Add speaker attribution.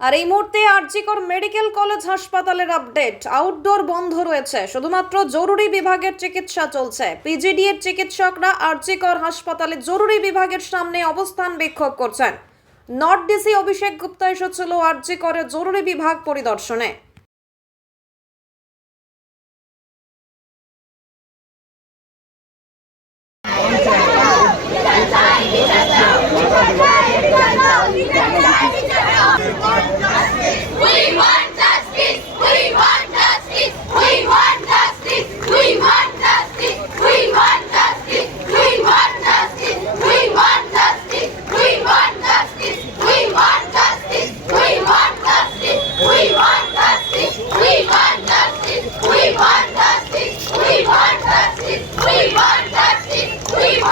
Speaker 1: আর এই মুহূর্তে RG Kar medical college হাসপাতালের আপডেট। আউটডোর বন্ধ রয়েছে। শুধুমাত্র জরুরি বিভাগের চিকিৎসা চলছে। পিজিডি এর চিকিৎসকরা আরজিকর হাসপাতালে জরুরি বিভাগের সামনে অবস্থান বিক্ষোভ করছেন। নর্থ ডিসি অভিষেক গুপ্তা এসেছিল আরজিকরের জরুরি বিভাগ পরিদর্শনে।
Speaker 2: We